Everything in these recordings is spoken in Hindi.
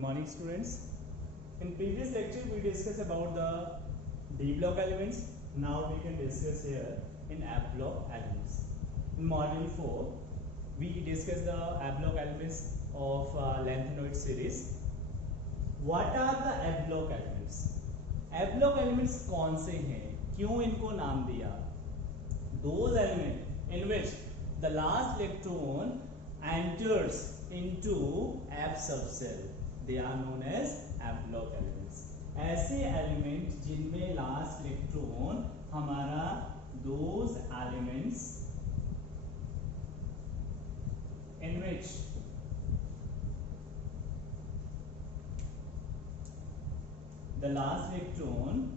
morning students. In previous lecture we discussed about the D block elements. Now we can discuss here in F block elements. In module 4 we discussed the F block elements of lanthanoid series. What are the F block elements? F block elements कौन से हैं, क्यों इनको नाम दिया? Those elements in which the last electron enters into F subcell, they are known as F block elements. ऐसे एलिमेंट जिनमें लास्ट इलेक्ट्रॉन हमारा those elements in which the last electron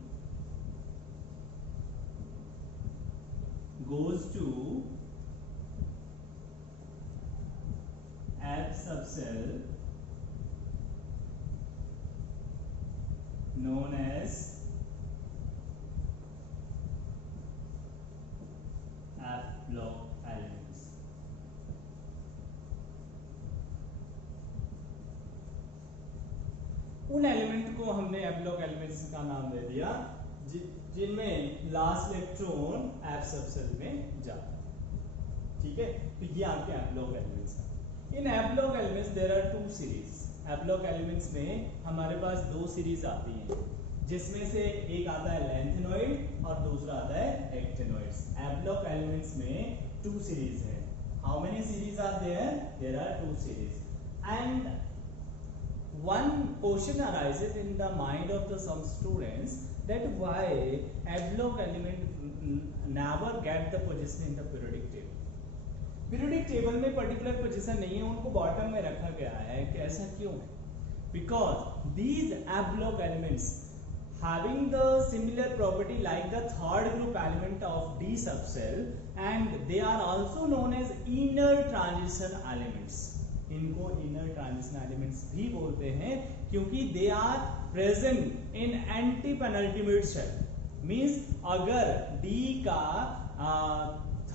goes to F subcell known as F block elements. उन एलिमेंट को हमने F block elements का नाम दे दिया जिनमें लास्ट इलेक्ट्रॉन F सबसेल में जाता है. ठीक है, तो ये आपके F block elements हैं. इन F block elements there are two series. F block elements में हमारे पास दो सीरीज आती हैं, जिसमें से एक आता है लैंथेनॉइड और दूसरा आता है एक्टिनॉइड्स. F block elements में two series है. How many series are there? There are two series. And one question arises in the mind of the some students that why F block element never get the position in the periodic table. Periodic table में पर्टिकुलर पोजीशन नहीं है, उनको बॉटम में रखा गया है. ऐसा क्यों है? Because these F block elements having the similar property like the third group element of D subcell and they are also known as inner transition elements. इनको inner transition elements भी बोलते हैं क्योंकि they are present in anti penultimate cell. Means अगर D का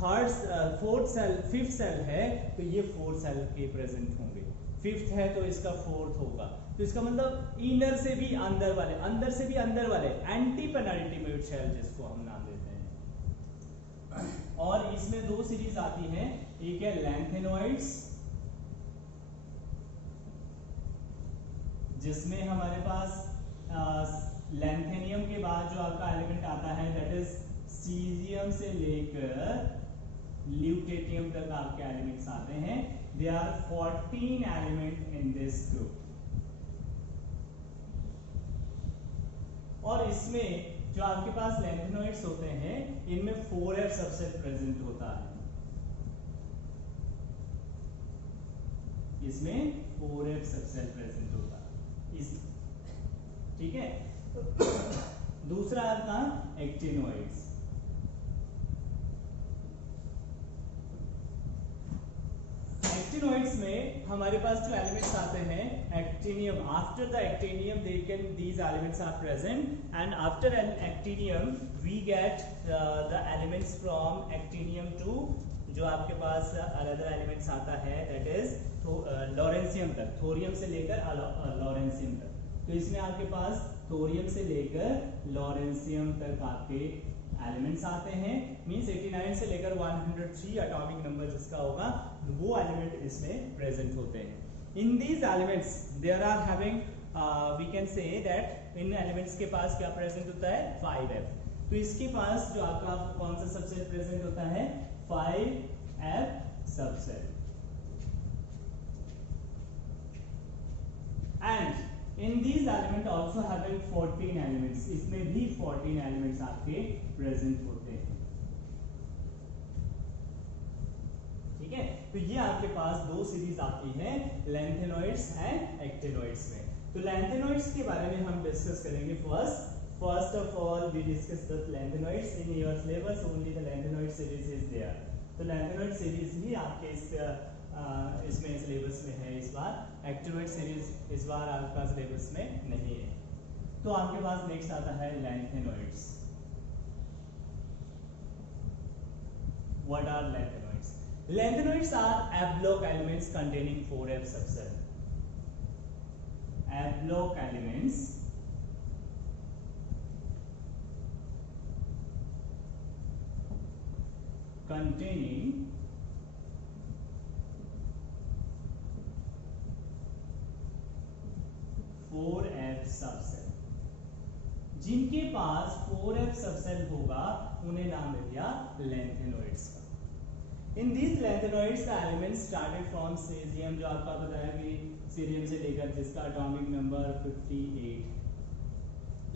फोर्थ सेल फिफ्थ सेल है तो ये फोर्थ सेल के प्रेजेंट होंगे, फिफ्थ है तो इसका फोर्थ होगा. तो इसका मतलब इनर से भी अंदर वाले, अंदर से भी अंदर वाले एंटी पेनल्टीमेट सेल जिसको हम नाम देते हैं. और इसमें दो सीरीज आती हैं, एक है लैंथेनॉइड्स जिसमें हमारे पास लैंथेनियम के बाद जो आपका एलिमेंट आता है दैट इज सीजियम से लेकर ल्यूटेटियम तक आपके एलिमेंट्स आते हैं. They are 14 element in this group. और इसमें जो आपके पास लैंथेनॉइड्स होते हैं इनमें 4f सबसेट प्रेजेंट होता है. इसमें 4f सबसेट प्रेजेंट होता है. ठीक है. दूसरा आता एक्टिनॉइड्स. एक्टिनॉइड्स में हमारे पास जो एलिमेंट्स आते हैं actinium. After the actinium they can these elements are present and after an actinium we get the elements from actinium to जो आपके पास अनदर एलिमेंट्स आता है दैट इज लॉरेंसियम तक, थोरियम से लेकर लॉरेंसियम तक. तो इसमें आपके पास थोरियम से लेकर लॉरेंसियम तक आपके एलिमेंट्स आते हैं. मींस 89 से लेकर 103 एटॉमिक नंबर जिसका होगा वो एलिमेंट इसमें प्रेजेंट होते हैं. In these elements there are having we can say that इन एलिमेंट्स के पास क्या प्रेजेंट होता है 5f. तो इसके पास जो आपका कौन सा सबसेल प्रेजेंट होता है 5f subshell. And in these element also having 14 elements. इसमें भी 14 elements आपके प्रेजेंट होते हैं. ठीक है, तो ये आपके पास दो सीरीज आती हैं लैंथेनॉइड्स एंड एक्टिनॉइड्स में. तो लैंथेनॉइड्स के बारे में हम डिस्कस करेंगे. First of all we discuss the lanthanoids. In your syllabus only the lanthanoid series is there. तो लैंथेनॉइड सीरीज ही आपके इसमें सिलेबस में है इस बार. एक्टिनॉइड सीरीज इस बार आपका सिलेबस में नहीं है. तो आपके पास नेक्स्ट आता है lanthanoids. What are lanthanoids? Lanthanoids are F block elements containing 4f subcell. block elements containing 4f subshell, जिनके पास 4f सबसेल होगा उन्हें नाम दे दिया लैंथेनोइड्स का। In these lanthanoids the elements started from caesium, जो आपका बताया कि सीरियम से लेकर जिसका एटॉमिक नंबर 58।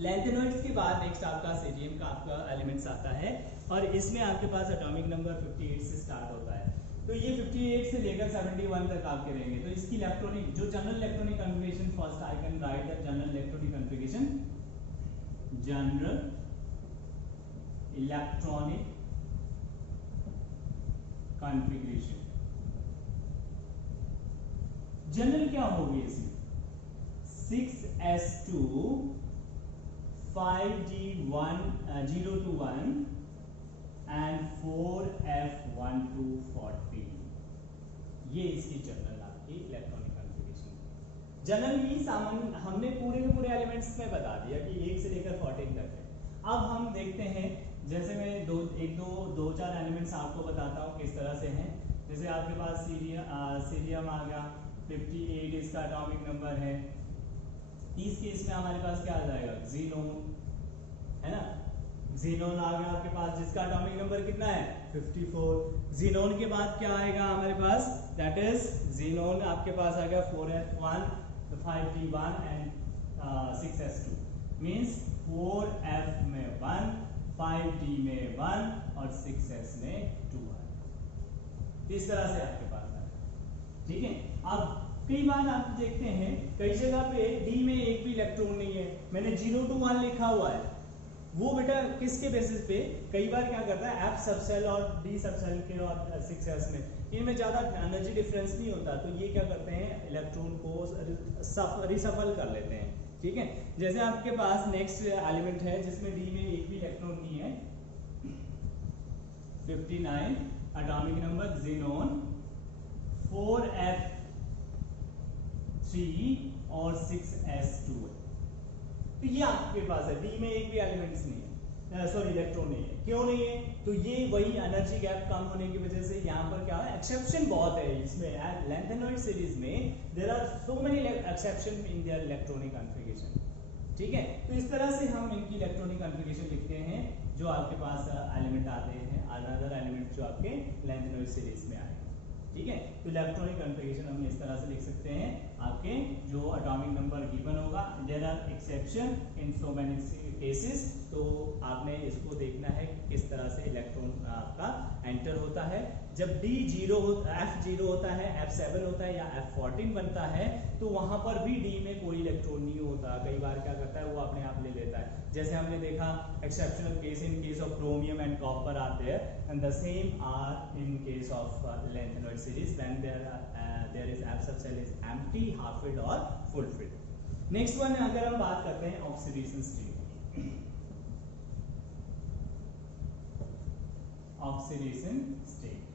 लैंथेनोइड्स के बाद नेक्स्ट आपका सीरियम का आपका एलिमेंट्स आता है और इसमें आपके पास एटॉमिक नंबर 58 से स्टार्ट होता है। तो ये 58 से लेकर 71 तक आपके रहेंगे। तो इसकी इलेक्ट्रॉनिक जो general electronic configuration, first I can write the general electronic configuration, general electronic configuration. General क्या होगी इसमें? 6s2 5d1 0 to 1 and 4f1 to 14। ये इसकी जनरल आपकी इलेक्ट्रॉनिक कॉन्फ़िगरेशन। जनरल मींस हमने पूरे के पूरे एलिमेंट्स में बता दिया कि 1 से लेकर 14 तक है। अब हम देखते हैं, जैसे मैं दो चार एलिमेंट्स आपको बताता हूँ किस तरह से हैं। जैसे आपके पास सीरियम आ गया, 58 इसका एटॉमिक नंबर है। इस केस में हमारे पास क्या आ जाएगा? ज़ीनोन, है ना। ज़ीनोन आ गया आपके पास, जिसका एटॉमिक नंबर कितना है? 54। ज़ीनोन के बाद क्या आएगा हमारे पास? दैट इज ज़ीनोन आपके पास आ गया 4f1 5d1 and 6s2, means 4f में 1, 5d में 1 और 6s में 2 है। इस तरह से आपके पास है, ठीक है। अब कई बार आप देखते हैं कई जगह पे डी में एक भी इलेक्ट्रॉन नहीं है, मैंने 0 to 1 लिखा हुआ है। वो बेटा किसके बेसिस पे? कई बार क्या करता है, एफ सबसेल और डी सबसेल के और 6s में इनमें ज्यादा एनर्जी डिफरेंस नहीं होता, तो ये क्या करते हैं, इलेक्ट्रॉन को रिसफल कर लेते हैं, ठीक है। जैसे आपके पास नेक्स्ट एलिमेंट है जिसमें डी में एक भी इलेक्ट्रॉन नहीं है, 59 एटॉमिक नंबर, ज़ीनोन 4f3 और 6s2 है। तो ये आपके पास है, डी में एक भी एलिमेंट्स नहीं है, सॉरी इलेक्ट्रॉन नहीं है। क्यों नहीं है? तो ये वही एनर्जी गैप कम होने की वजह से यहाँ पर क्या है, एक्सेप्शन बहुत है इसमें। लैंथेनोइड सीरीज में there are so many exception in their electronic configuration, ठीक है। तो इस तरह से हम इनकी इलेक्ट्रॉनिक कॉन्फ़िगरेशन लिखते हैं जो आपके पास एलिमेंट आते हैं, अनदर एलिमेंट जो आपके लैंथेनोइड सीरीज में आएगा, ठीक है। तो इलेक्ट्रॉनिक कॉन्फ़िगरेशन हम इस तरह से लिख सकते हैं, आपके जो एटॉमिक नंबर गिवन होगा, there are exception in so many cases, तो आपने इसको देखना है किस तरह से इलेक्ट्रॉन आपका एंटर होता है। जब D0 F0 होता है, F7 होता है या F14 बनता है, तो वहां पर भी D में कोई इलेक्ट्रॉन नहीं होता। कई बार क्या करता है, वो अपने आप ले लेता है। जैसे हमने देखा exceptional case in case of chromium and copper are there and the same are in case of lanthanoid series when there is F subshell is empty, half filled और फुल फिल्ड। नेक्स्ट वन अगर हम बात करते हैं oxidation state, oxidation state.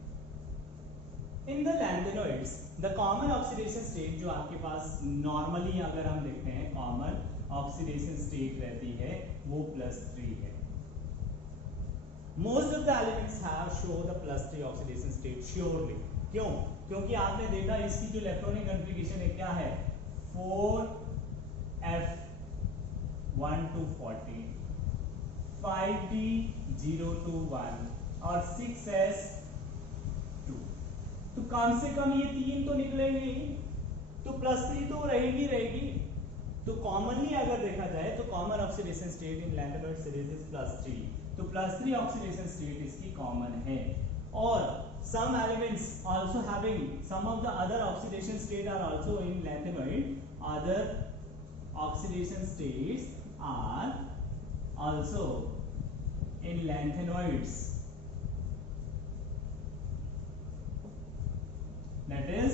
In the lanthanoids, the common oxidation state जो आपके पास नॉर्मली अगर हम देखते हैं कॉमन ऑक्सीडेशन स्टेट रहती है वो +3 है। Most of the elements have show the +3 oxidation state surely. क्यों? क्योंकि आपने देखा इसकी जो इलेक्ट्रॉनिक कॉन्फ़िगरेशन है क्या है, 4f1 to 14, 5d 0 to 1 और 6s2। तो कम से कम ये तीन तो निकलेंगे ही, तो +3 तो रहेगी। तो कॉमनली अगर देखा जाए तो common oxidation state in lanthanoid series is +3, तो +3 ऑक्सीडेशन स्टेट इसकी कॉमन है। और some elements also having some of the other oxidation state are also in lanthanoid, other oxidation states are also in lanthanoids, that is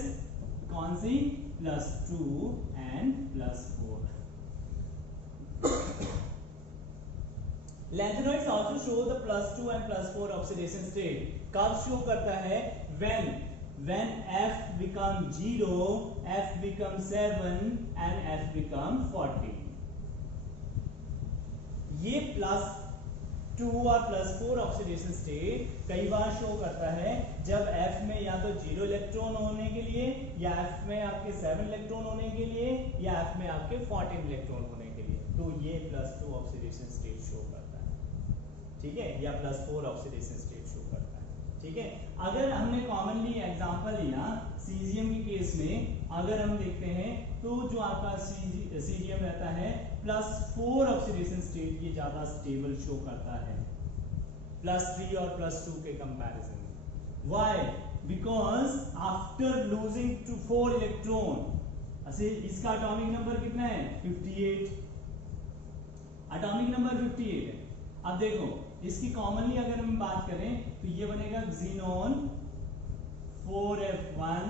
कौन सी, +2 and +4। Lanthanoids also show the +2 and +4 oxidation state। कब शो करता है? When when f become 0, f become 7 and f become 14. ये +2 और +4 ऑक्सीडेशन स्टेट कई बार शो करता है जब f में या तो 0 इलेक्ट्रॉन होने के लिए, या f में आपके 7 इलेक्ट्रॉन होने के लिए, या f में आपके 14 इलेक्ट्रॉन होने के लिए, तो ये +2 ऑक्सीडेशन स्टेट शो करता है, ठीक है, या +4 ऑक्सीडेशन स्टेट शो करता है, ठीक है। अगर हमने कॉमनली एग्जांपल लिया सीजियम के केस में, अगर हम देखते हैं तो जो आपका सीजियम रहता है +4 ऑक्सीडेशन स्टेट ये ज्यादा स्टेबल शो करता है +3 और +2 के कंपैरिजन में। Why? Because after losing two 4 electron, इसका एटॉमिक नंबर कितना है 58, एटॉमिक नंबर 58 है। अब देखो इसकी कॉमनली अगर हम बात करें तो ये बनेगा xenon 4f1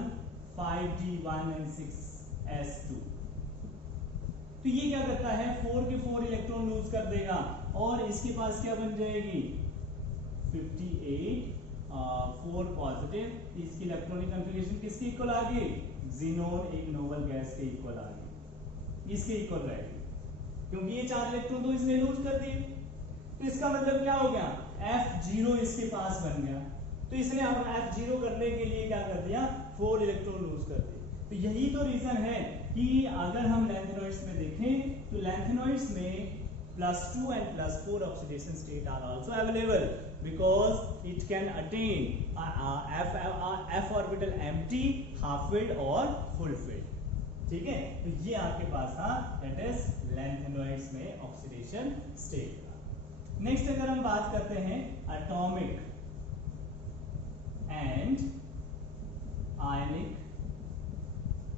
5d1 and 6s2। तो ये क्या करता है 4 के 4 इलेक्ट्रॉन लूज कर देगा और इसके पास क्या बन जाएगी 58 4 पॉजिटिव, इसकी इलेक्ट्रॉनिक कॉन्फ़िगरेशन किसके इक्वल आ गई xenon एक नोबल गैस के इक्वल आ गई, इसके इक्वल रहेगी क्योंकि ये 4 इलेक्ट्रॉन तो इसने लूज कर दिए। तो इसका मतलब क्या हो गया F0 इसके पास बन गया, तो इसने अब F0 करने के लिए क्या कर दिया 4 इलेक्ट्रॉन लूज कर दिए। तो यही तो रीजन है कि अगर हम लैंथेनॉइड्स में देखें तो लैंथेनॉइड्स में +2 and +4 oxidation state are also available because it can attain f orbital empty, half filled और फुल फिल्ड, ठीक है। तो ये आपके पास था दैट इज लैंथेनॉइड्स में ऑक्सीडेशन स्टेट। नेक्स्ट अगर हम बात करते हैं atomic and ionic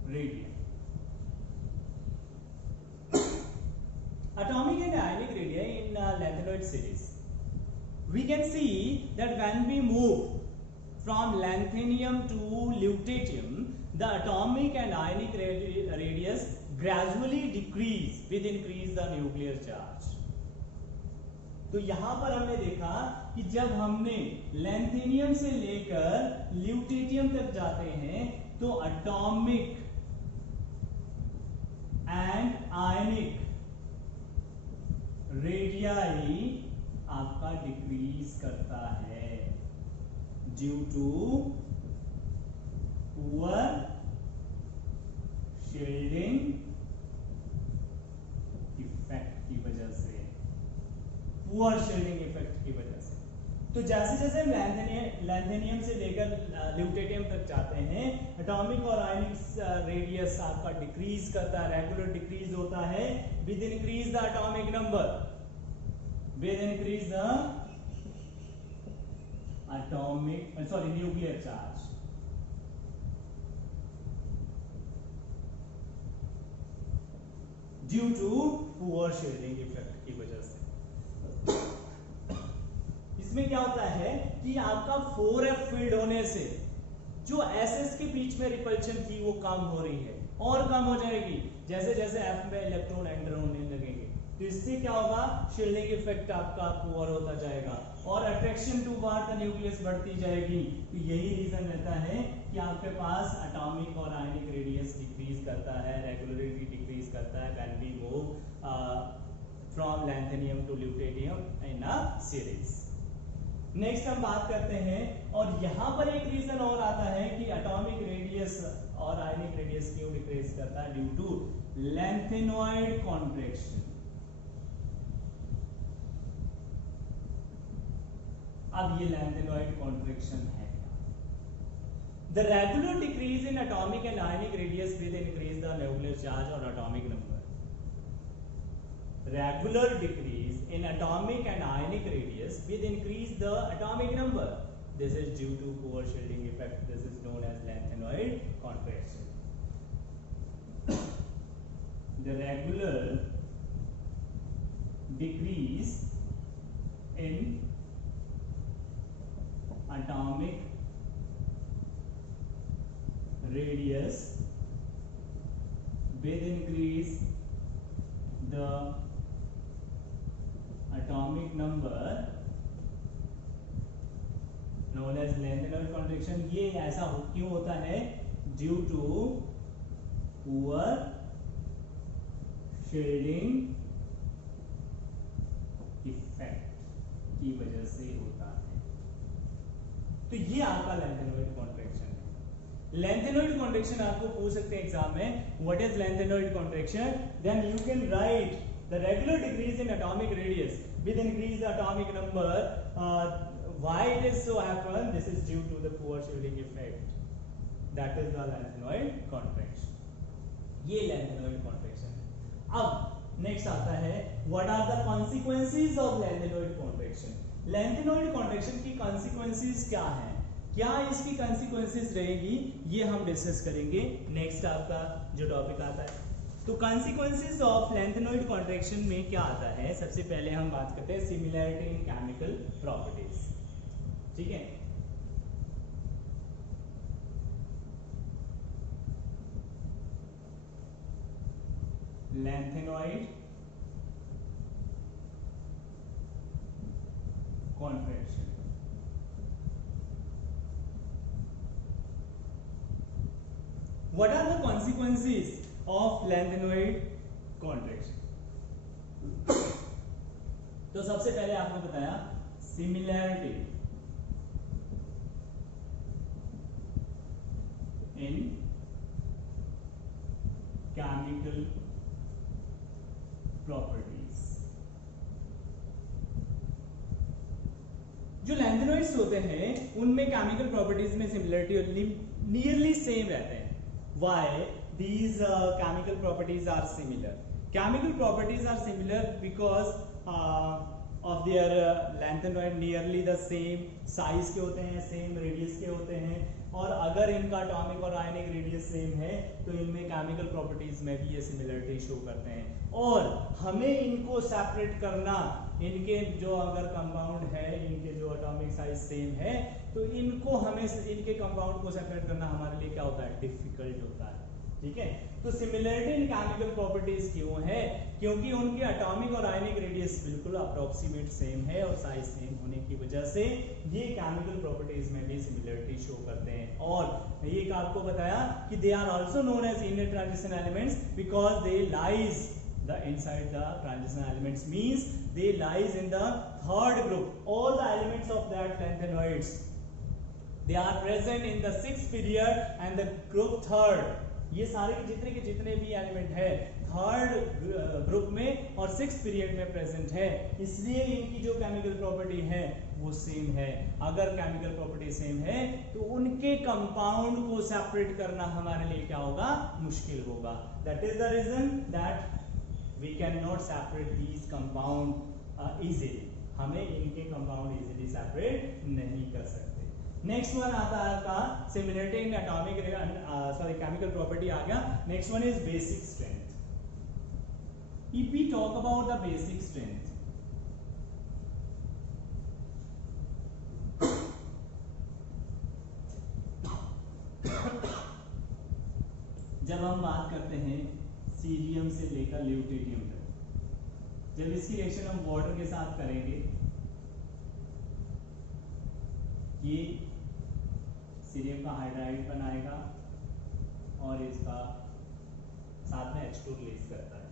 radius. Atomic and ionic radii in lanthanoid series, we can see that when we move from lanthanum to lutetium, the atomic and ionic radius gradually decrease with increase the nuclear charge. तो यहां पर हमने देखा कि जब हमने लैंथेनियम से लेकर ल्यूटेटियम तक जाते हैं तो एटॉमिक एंड आयनिक रेडियाई आपका डिक्रीज करता है due to poor shielding effect की वजह से, पुअर शील्डिंग इफेक्ट की वजह से। तो जैसे जैसे हम लैंथेनियम से लेकर ल्यूटेटियम तक जाते हैं एटॉमिक और आयनिक रेडियस आपका डिक्रीज करता है, रेगुलर डिक्रीज होता है with increase the atomic number, with increase the atomic nuclear charge. Due to poor shielding effect की वजह से। इसमें क्या होता है कि आपका 4f फील्ड होने से जो SS के बीच में रिपल्शन थी वो कम हो रही है और कम हो जाएगी जैसे जैसे F में इलेक्ट्रॉन एंटर होने लगेंगे। तो इससे क्या होगा शील्डिंग इफेक्ट आपका पुअर होता जाएगा और अट्रैक्शन टुवर्ड द न्यूक्लियस बढ़ती जाएगी। तो यही रीजन रहता है कि आपके पास एटॉमिक और आयनिक रेडियस डिक्रीज करता है, रेगुलरिटी डिक्रीज करता है when we move from lanthanum to lutetium in a series. Next हम बात करते हैं और यहां पर एक रीजन और आता है कि एटॉमिक रेडियस और आयनिक रेडियस क्यों डिक्रीज करता है ड्यू टू लैंथेनॉइड कॉन्ट्रैक्शन। अब ये लैंथेनॉइड कॉन्ट्रैक्शन है the regular decrease in atomic and ionic radius will increase the nuclear charge और atomic number. Regular decrease in atomic and ionic radius will increase the atomic number. This is due to poor shielding effect. This is known as lanthanoid contraction. The regular decrease in atomic radius will increase the atomic number known known as lanthanoid contraction. ये ऐसा क्यों होता है? Due to poor shielding effect की वजह से होता है। तो ये आपका लैंथेनॉइड कॉन्ट्रैक्शन है। लैंथेनॉइड कॉन्ट्रैक्शन आपको पूछ सकते हैं एग्जाम में, what is lanthanoid contraction? Then you can write the regular decrease in atomic radius with increase the atomic number. Why it is so happen? This is due to the poor shielding effect. That is the lantanoid contraction. ये lantanoid contraction है। अब next आता है what are the consequences of lantanoid contraction? lantanoid contraction की consequences क्या हैं? क्या इसकी consequences रहेगी? ये हम डिस्कस करेंगे नेक्स्ट आपका जो टॉपिक आता है। तो consequences of lantanoid contraction में क्या आता है? सबसे पहले हम बात करते हैं similarity in chemical properties। ठीक है, lanthanoid contraction. What are the consequences of lanthanoid contraction? तो सबसे पहले आपने बताया सिमिलैरिटी in chemical properties। जो लैंथेनॉइड्स होते हैं उनमें केमिकल प्रॉपर्टीज में सिमिलरिटी नियरली सेम रहते हैं। Why these chemical properties are similar? Chemical properties are similar because of their lanthanoid nearly the same size के होते हैं, सेम रेडियस के होते हैं, और अगर इनका एटॉमिक और आयनिक रेडियस सेम है तो इनमें केमिकल प्रॉपर्टीज में भी ये सिमिलरिटी शो करते हैं। और हमें इनको सेपरेट करना, इनके जो अगर कंपाउंड है, इनके जो एटॉमिक साइज सेम है, तो इनको हमें इनके कंपाउंड को सेपरेट करना हमारे लिए क्या होता है? डिफिकल्ट होता है। ठीक है, तो सिमिलरिटी इन केमिकल प्रॉपर्टीज क्यों है? क्योंकि उनके एटॉमिक और आयनिक रेडियस बिल्कुल अप्रोक्सीमेट सेम है और साइज सेम होने की वजह से ये केमिकल प्रॉपर्टीज में भी सिमिलरिटी शो करते हैं। और ये आपको बताया कि they are also known as inner transition elements because they lies the inside the transition elements, means they lies in the third group. All the elements of that lanthanoids, they are present in the sixth period and the group third। ये सारे के जितने भी एलिमेंट है थर्ड ग्रुप में और सिक्स पीरियड में प्रेजेंट है, इसलिए इनकी जो केमिकल प्रॉपर्टी है वो सेम है। अगर केमिकल प्रॉपर्टी सेम है तो उनके कंपाउंड को सेपरेट करना हमारे लिए क्या होगा? मुश्किल होगा। That is the reason that we cannot separate these compound easily। हमें इनके कंपाउंड इजीली सेपरेट नहीं कर सकते। नेक्स्ट वन आता है आपका similarity in atomic chemical property आ गया। Next one is basic strength. If we talk about the basic strength, जब हम बात करते हैं सीरियम से लेकर ल्यूटेरियम तक, जब इसकी रिएक्शन हम वाटर के साथ करेंगे, ये सीरियम का हाइड्राइड बनाएगा और इसका साथ में H2 रिलीज करता है।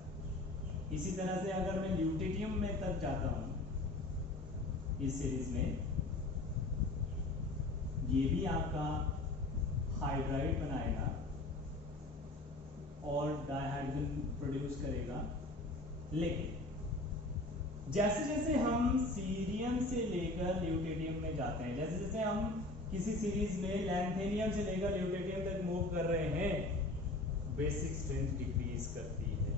इसी तरह से अगर मैं ल्यूटेरियम में तक जाता हूं इस सीरीज में, ये भी आपका हाइड्राइड बनाएगा और डाइहाइड्रोजन प्रोड्यूस करेगा। लेकिन जैसे जैसे हम सीरियम से लेकर ल्यूटेरियम में जाते हैं, जैसे जैसे हम किसी सीरीज में लैंथेनियम से लेकर ल्यूटेरियम तक मूव कर रहे हैं, बेसिक स्ट्रेंथ डिक्रीज करती है।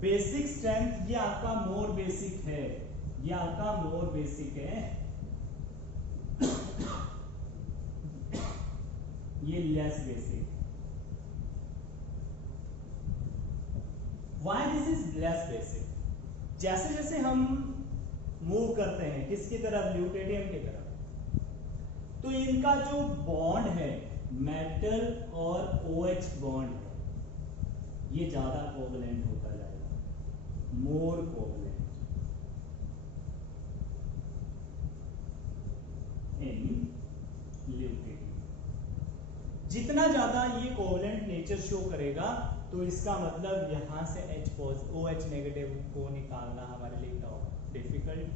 बेसिक स्ट्रेंथ ये आपका मोर बेसिक है, ये आपका मोर बेसिक है, ये less basic. Why this is less basic? जैसे जैसे हम मूव करते हैं किसकी तरफ? ल्यूटेरियम की तरफ, तो इनका जो बॉन्ड है मेटल और OH बॉन्ड है, ये ज्यादा कोवलेंट होता जाएगा, मोर कोवलेंट इन जितना ज्यादा ये कोवलेंट नेचर शो करेगा तो इसका मतलब यहाँ से OH नेगेटिव को निकालना हमारे लिए डिफिकल्ट,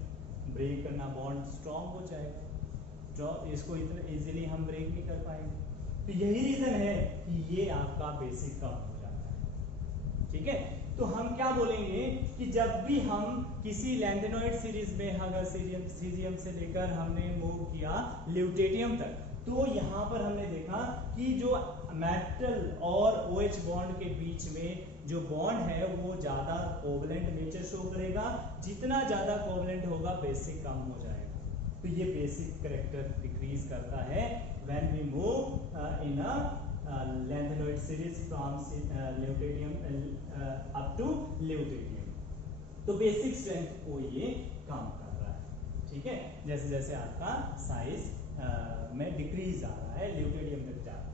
ब्रेक करना, बॉन्ड स्ट्रॉन्ग हो जाएगा, इसको इतना इजीली हम ब्रेक नहीं कर पाएंगे। तो यही रीजन है कि ये आपका बेसिक कम हो जाता है। ठीक है, तो हम क्या बोलेंगे कि जब भी हम किसी लैंथेनॉइड सीरीज में अगर सीजियम से लेकर हमने मूव किया ल्यूटेरियम तक, तो यहाँ पर हमने देखा कि जो मेटल और OH बॉन्ड के बीच में जो बॉन्ड है वो ज्यादा कोवलेंट नेचर शो करेगा, जितना ज्यादा कोवलेंट होगा बेसिक कम हो जाएगा। तो ये बेसिक कैरेक्टर डिक्रीज करता है when we move in a lanthanoid series from lutetium up to lutetium. तो बेसिक स्ट्रेंथ को ये कम कर रहा है। ठीक है, जैसे जैसे आपका साइज में डिक्रीज आ रहा है, ल्यूटेरियम तक जा रहा है।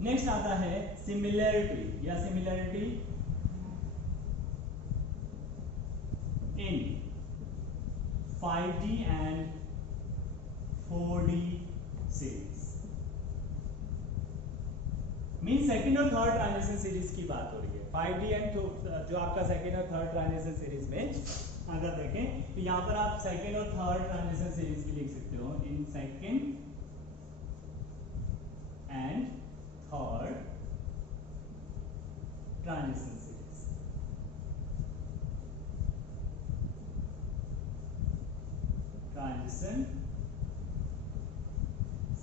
नेक्स्ट आता है सिमिलैरिटी या similarity in 5D and 4D series. Mean second और थर्ड ट्रांजिशन सीरीज की बात हो रही है। 5D एंड जो आपका सेकेंड और थर्ड ट्रांजिशन सीरीज में अगर देखें तो यहां पर आप सेकेंड और थर्ड ट्रांजिशन सीरीज की लिख सकते हो, in second and third transition series. Transition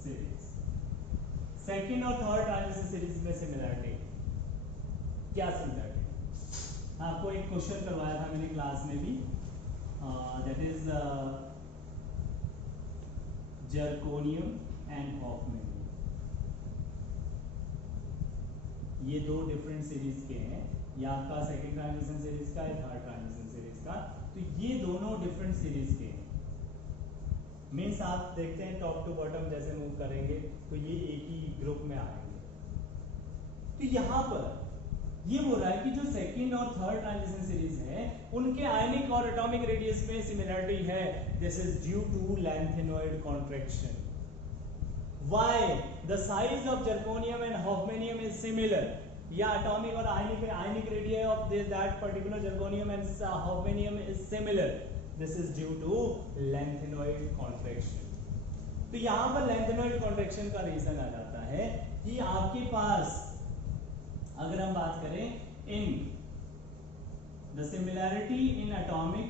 series, second और थर्ड ट्रांजिशन सीरीज में सिमिलरिटी क्या? सिमिलरिटी आपको एक क्वेश्चन करवाया था मैंने क्लास में भी, दैट इज जर्कोनियम एंड हॉफमैनियम। ये दो डिफरेंट सीरीज के हैं, ये आपका सेकेंड ट्रांजिशन सीरीज का है, थर्ड ट्रांजिशन सीरीज का। तो ये दोनों डिफरेंट सीरीज के हैं। मीन्स आप देखते हैं टॉप टू बॉटम जैसे मूव करेंगे तो ये एक ही ग्रुप में आएंगे। तो यहां पर ये बोल रहा है कि जो सेकंड और थर्ड ट्रांजिशन सीरीज है उनके आयनिक और एटॉमिक रेडियस में सिमिलरिटी है। This is due to lanthanoid contraction. Why the size of zirconium and hafnium is similar, या एटॉमिक और ionic radius of that particular zirconium and hafnium is similar. This is due to lanthanoid contraction. तो यहां पर लैंथेनॉइड कॉन्ट्रैक्शन का रीजन आ जाता है कि आपके पास अगर हम बात करें in the similarity in atomic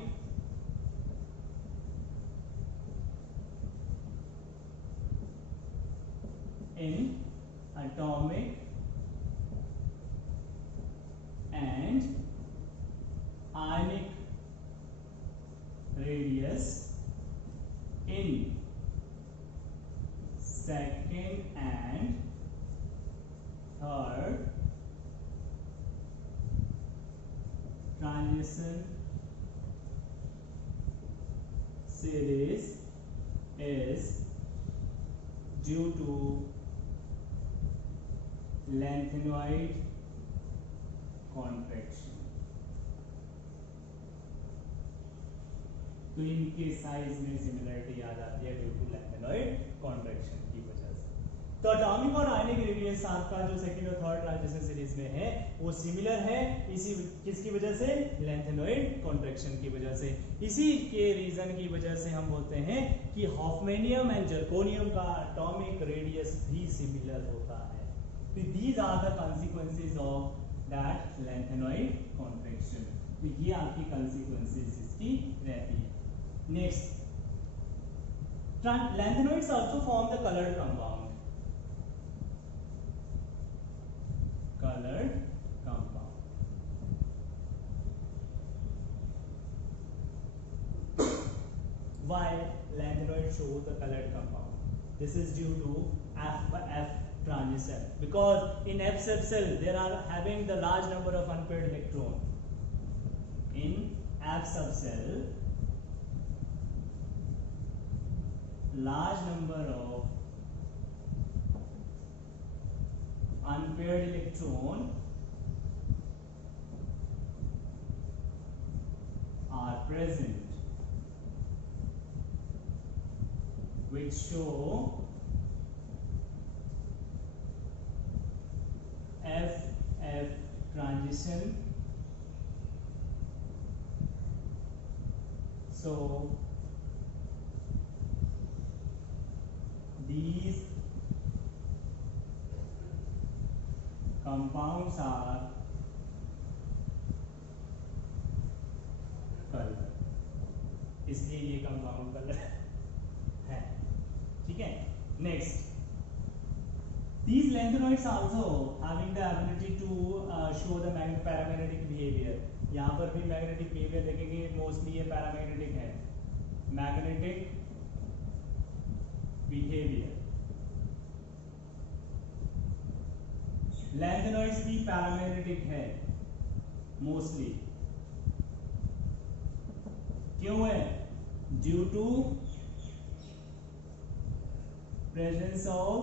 and ionic radius in second and third transition series is due to lengthenoid contraction। तो इनके साइज में सिमिलरिटी आ जाती है ड्यू टू लैंथेनॉइड कॉन्ट्रैक्शन की वजह से। तो एटॉमिक और आयनिक रेडियस आपका जो सेकंड और थर्ड ट्रांजिशन सीरीज में है वो सिमिलर है, इसी किसकी वजह से? लैंथेनॉइड कॉन्ट्रैक्शन की वजह से। इसी के रीजन की वजह से हम बोलते हैं कि हॉफमैनियम एंड जर्कोनियम का एटॉमिक रेडियस भी सिमिलर होता है। तो these are the consequences of that lanthanoid contraction. तो ये आपकी कॉन्सिक्वेंसेस इसकी रहती है। Next, lanthanoids also form the coloured compound. Colored compound. Why lanthanide shows the colored compound? This is due to F transition, because in F subcell there are having the large number of unpaired electron. In F subcell, large number of unpaired electron are present, which show addition. So these compounds are color, इसलिए ये कंपाउंड कलर है, ठीक है। Next, these lanthanoids also having the ability to show the paramagnetic behavior. यहाँ पर भी मैग्नेटिक बिहेवियर देखेंगे, मोस्टली ये पैरामैग्नेटिक है, मैग्नेटिक बिहेवियर। लैंथेनॉइड्स भी पैरामैग्नेटिक है मोस्टली, क्यों है? Due to presence of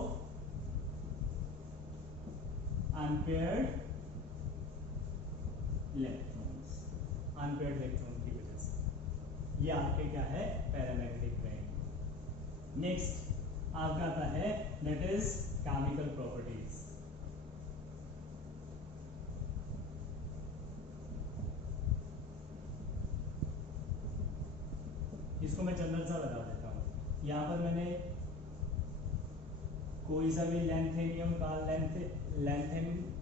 unpaired electrons, unpaired electron की वजह से ये आपके क्या है? Paramagnetic band. नेक्स्ट आपका आता है दैट इज केमिकल प्रॉपर्टीज। इसको मैं जनरल सा बता देता हूं। यहां पर मैंने कोई सा भी लैंथेनियम का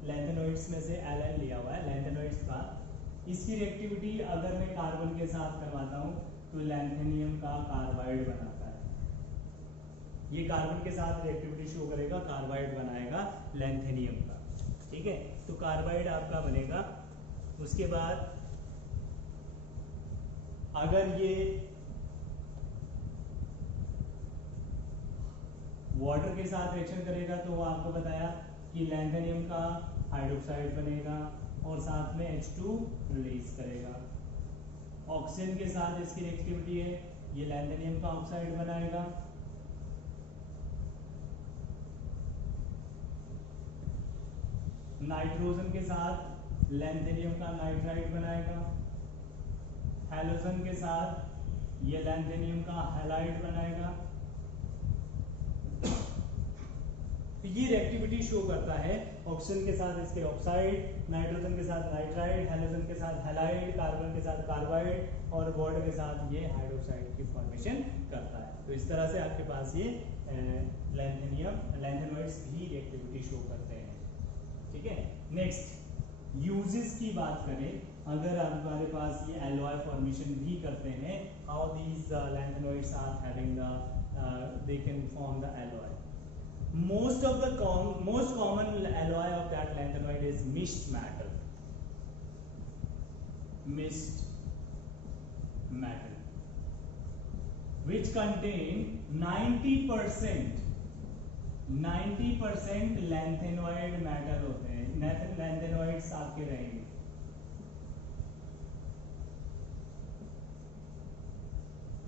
लैंथेनोइड्स में से एलन लिया हुआ है, लैंथेनोइड्स का, इसकी रिएक्टिविटी अगर मैं कार्बन के साथ करवाता हूं तो लैंथेनियम का कार्बाइड बनाता है। ये कार्बन के साथ रिएक्टिविटी शो करेगा, कार्बाइड बनाएगा लैंथेनियम का, ठीक है। तो कार्बाइड आपका बनेगा। उसके बाद अगर ये वाटर के साथ रिएक्शन करेगा तो वो आपको बताया कि लैंथेनियम का हाइड्रोक्साइड बनेगा और साथ में H2 रिलीज करेगा। ऑक्सीजन के साथ इसकी रिएक्टिविटी है, ये लैंथेनियम का ऑक्साइड बनाएगा। नाइट्रोजन के साथ लैंथेनियम का नाइट्राइड बनाएगा। हैलोजन के साथ ये लैंथेनियम का हैलाइड बनाएगा। तो ये रिएक्टिविटी शो करता है ऑक्सीजन के साथ इसके ऑक्साइड, नाइट्रोजन के साथ नाइट्राइड, हैलोजन के साथ हैलाइड, कार्बन के साथ कार्बाइड और वाटर के साथ ये हाइड्रोक्साइड की फॉर्मेशन करता है। तो इस तरह से आपके पास ये लैंथेनोइड्स भी रिएक्टिविटी शो करते हैं, ठीक है। नेक्स्ट यूजेस की बात करें, अगर हमारे पास ये एलॉय फॉर्मेशन भी करते हैं, how these lanthanoids are having they can form the alloy. most common alloy of that lanthanoid is mixed metal, which contain 90% lanthanoid metal होते हैं। लैंथेनोइड्स आपके रहेंगे,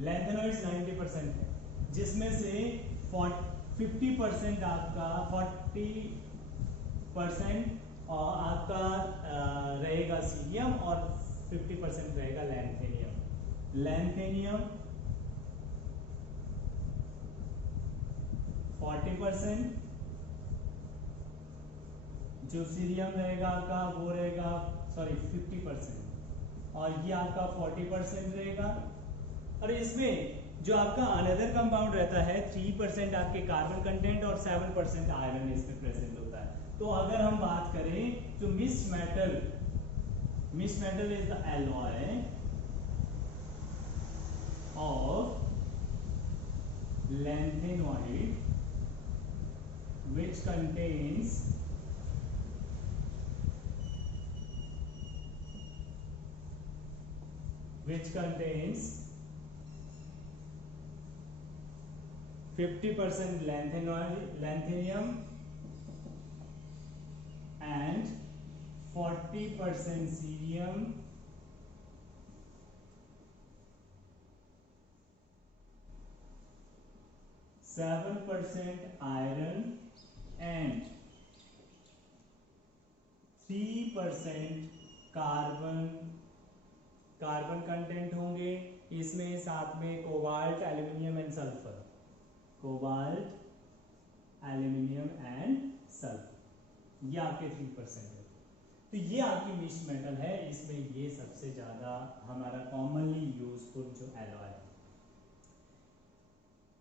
लैंथेनोइड्स 90% है, जिसमें से 50% आपका 40% और आपका रहेगा सीरियम और 50% रहेगा लैंथेनियम। लैंथेनियम 40%, जो सीरियम रहेगा आपका वो रहेगा 50% और ये आपका 40% रहेगा। और इसमें जो आपका अनदर कंपाउंड रहता है 3% आपके कार्बन कंटेंट और 7% आयरन इसमें प्रेजेंट होता है। तो अगर हम बात करें तो mixed metal is the alloy of lanthanoid which contains 50% lanthanum and 40% cerium, 7% iron and 3% carbon content होंगे। इसमें साथ में cobalt, aluminium and sulphur, cobalt, aluminium and sulphur, ये आपके 3% है। तो ये आपकी मिक्स मेटल है, इसमें ये सबसे ज्यादा हमारा कॉमनली यूजफुल जो एलॉय है।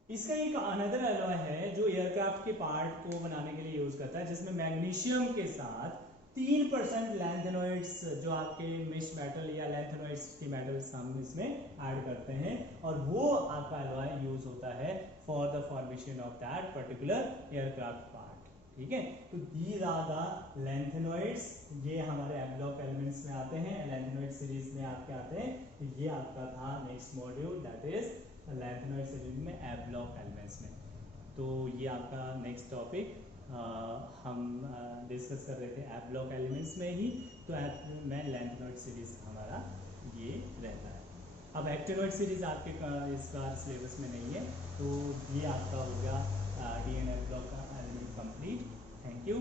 इसका एक अनदर एलॉय है जो एयरक्राफ्ट के पार्ट को बनाने के लिए यूज करता है, जिसमें मैग्नीशियम के साथ 3% लैंथेनोइड्स जो आपके मिक्स मेटल या लैंथेनोइड्स की मेटल्स हम इसमें ऐड करते हैं, और वो आपका एलॉय यूज होता है for the formation of that particular aircraft part. ठीक है, तो दीज आर द लैंथेनोइड्स, ये हमारे एब्लॉक एलिमेंट्स में आते हैं, लैंथेनोइड सीरीज में आपके आते हैं। तो ये आपका था next module, that is lanthanoid series में एब्लॉक एलिमेंट्स में। तो ये आपका नेक्स्ट टॉपिक हम डिस्कस कर रहे थे एब्लॉक एलिमेंट्स में ही, तो में लैंथेनोइड सीरीज हमारा ये रहता है। अब एक्टिनोइड सीरीज आपके इस बार सिलेबस में नहीं है, तो ये आपका हो गया डीएनए ब्लॉक का एलिमेंट कंप्लीट। Thank you.